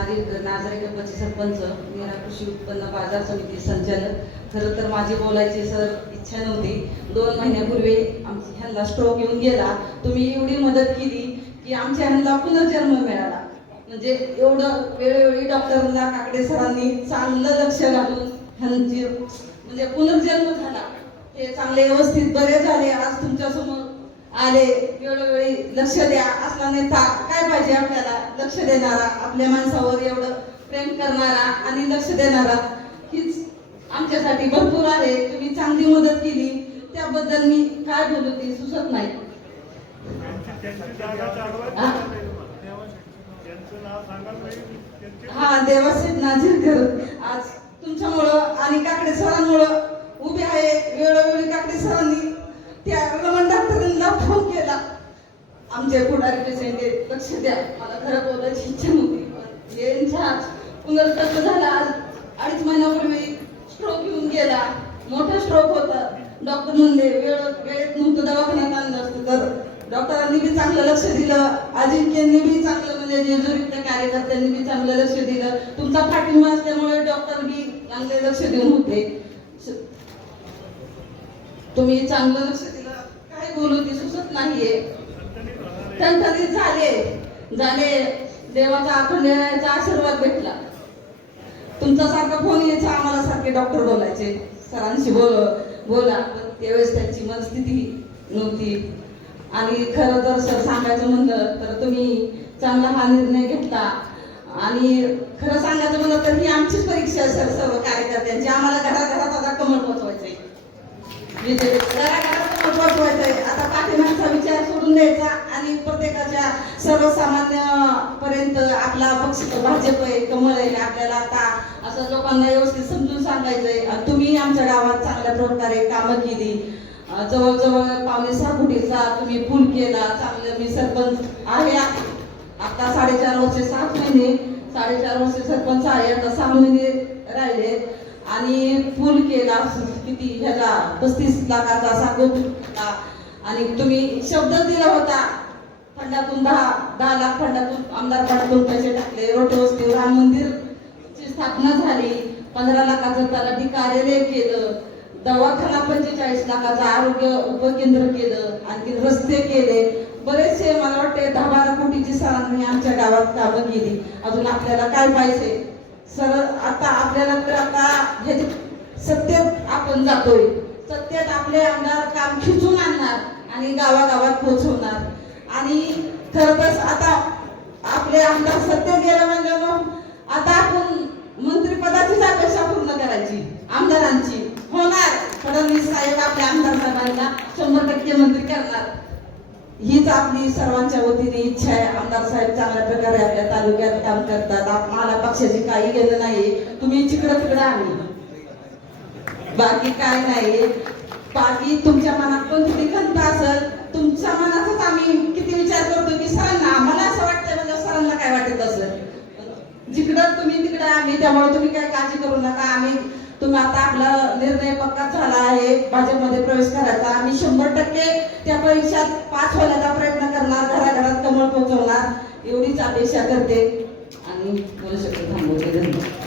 माझी नाझरे गप्पाची सरपंच मेरा कृषी उत्पन्न बाजार समिती संचालक. खरं तर माझी बोलायची सर इच्छा नव्हती. दोन महिन्यापूर्वी आमच्या ह्यांना स्ट्रोक येऊन गेला. तुम्ही एवढी मदत केली की आमच्या ह्यांना पुनर्जन्म मिळाला. म्हणजे एवढं वेळोवेळी डॉक्टरला काकडे सरांनी चांगलं लक्ष घालून ह्यांची म्हणजे पुनर्जन्म झाला. हे चांगले व्यवस्थित बरे झाले. आज तुमच्यासमोर आले वेळोवेळी लक्ष द्या. असला नेता काय पाहिजे आपल्याला? लक्ष देणारा आपल्या माणसावर एवढं प्रेम करणारा आणि लक्ष देणारा हीच आमच्यासाठी भरपूर आहे. तुम्ही चांगली मदत केली. त्याबद्दल मी काय बोलू ती सुचत नाही. हा. त्यांचं नाझीर सांगाल नाझीरकर आज तुमच्यामुळं आणि काकडे सरांमुळं उभे आहे. वेळोवेळी काकडे सरांनी त्या रमण डॉक्टरांना फोन केला. आमच्या पुढारी पेशंट लक्ष द्या. मला खरं बोलायची इच्छा नव्हती पण यांच्या पुनर्जन्म झाला आज. अडीच महिन्यापूर्वी स्ट्रोक येऊन गेला. मोठा स्ट्रोक होता. डॉक्टर म्हणले वेळ वेळेत नव्हतं दवाखान्यात आणलं असतं. तर डॉक्टरांनी बी चांगलं लक्ष दिलं. अजिंक्यांनी बी चांगलं म्हणजे जेजुरीतल्या कार्यकर्त्यांनी बी चांगलं लक्ष दिलं. तुमचा पाठिंबा असल्यामुळे डॉक्टर बी चांगले लक्ष देऊन होते. तुम्ही चांगलं लक्ष दिलं काय बोलू ती सुचत नाहीये. ठणठणीत झाले. झाले. देवाचा अखंड आशीर्वाद भेटला. तुमचा सारखा फोन यायचा आम्हाला सारखे डॉक्टर बोलायचे. सरांशी बोल बोला. पण त्यावेळेस त्यांची मनस्थिती नव्हती. आणि खरं तर सर सांगायचं म्हणलं तर तुम्ही चांगला हा निर्णय घेतला. आणि खरं सांगायचं म्हणलं तर ही आमचीच परीक्षा सर. सर्व कार्यकर्त्यांची. आम्हाला घराघरात आता कमळ पोचवायचे घराघरात कमळ द्यायचा आणि प्रत्येकाच्या सर्वसामान्य पर्यंत आपला पक्ष भाजप आहे कमळ आहे आपल्याला आता असं लोकांना व्यवस्थित समजून सांगायचंय. तुम्ही आमच्या गावात चांगल्या प्रकारे कामं केली. जवळजवळ पावणे सहा कोटीचा तुम्ही पूल केला. चांगलं मी सरपंच आहे. आता साडेचार वर्षे सात महिने साडेचार वर्षे सरपंच आहे. आता सहा महिने राहिले. आणि पूल केला. किती? ह्याचा पस्तीस लाखाचा सागोला आणि तुम्ही शब्द दिला होता फंडातून दहा दहा लाख फंडातून आमदार फंडातून पैसे टाकले रोटवस्ती राम मंदिरची स्थापना झाली पंधरा लाखाचं तलाठी कार्यालय केलं दवाखाना पंचेचाळीस लाखाचं आरोग्य उपकेंद्र केलं आणखी रस्ते केले. बरेचसे मला वाटते दहा बारा कोटीची सरांनी आमच्या गावात कामं केली. अजून आपल्याला काय पाहिजे? सर आता आपल्याला तर आता ह्याची सत्तेत आपण जातोय. सत्तेत आपले आमदार काम खिचून आणणार आणि गावागावात पोहोचवणार. आणि खर तर आता आपले आमदार सत्तेत गेलं म्हणजे मग आता आपण मंत्रिपदाचीच अपेक्षा पूर्ण करायची आमदारांची. होणार. फडणवीस साहेब आपल्या आमदार साहेबांना शंभर टक्के मंत्री करणार. हीच आपली सर्वांच्या वतीने इच्छा आहे. आमदार साहेब चांगल्या प्रकारे आपल्या तालुक्यात काम करतात. मला पक्षाची काही घेणं नाही तुम्ही जिकडं तिकडं आम्ही. बाकी काय नाही. बाकी तुमच्या मनात पण किती खंत असेल तुमच्या मनाचाच आम्ही किती विचार करतो की सरांना आम्हाला असं वाटतं म्हणजे सरांना काय वाटत असेल? जिकडं तुम्ही तिकडं आम्ही त्यामुळे तुम्ही काय काळजी करू नका. आम्ही तुम्ही आता आपला निर्णय पक्का झाला आहे भाजपमध्ये प्रवेश करायचा. आम्ही शंभर टक्के त्या परीक्षात पास होण्याचा प्रयत्न करणार घराघरात कमळ पोहोचवणार एवढीच अपेक्षा करते. आणि बोलू शकतो थांबवते. धन्यवाद.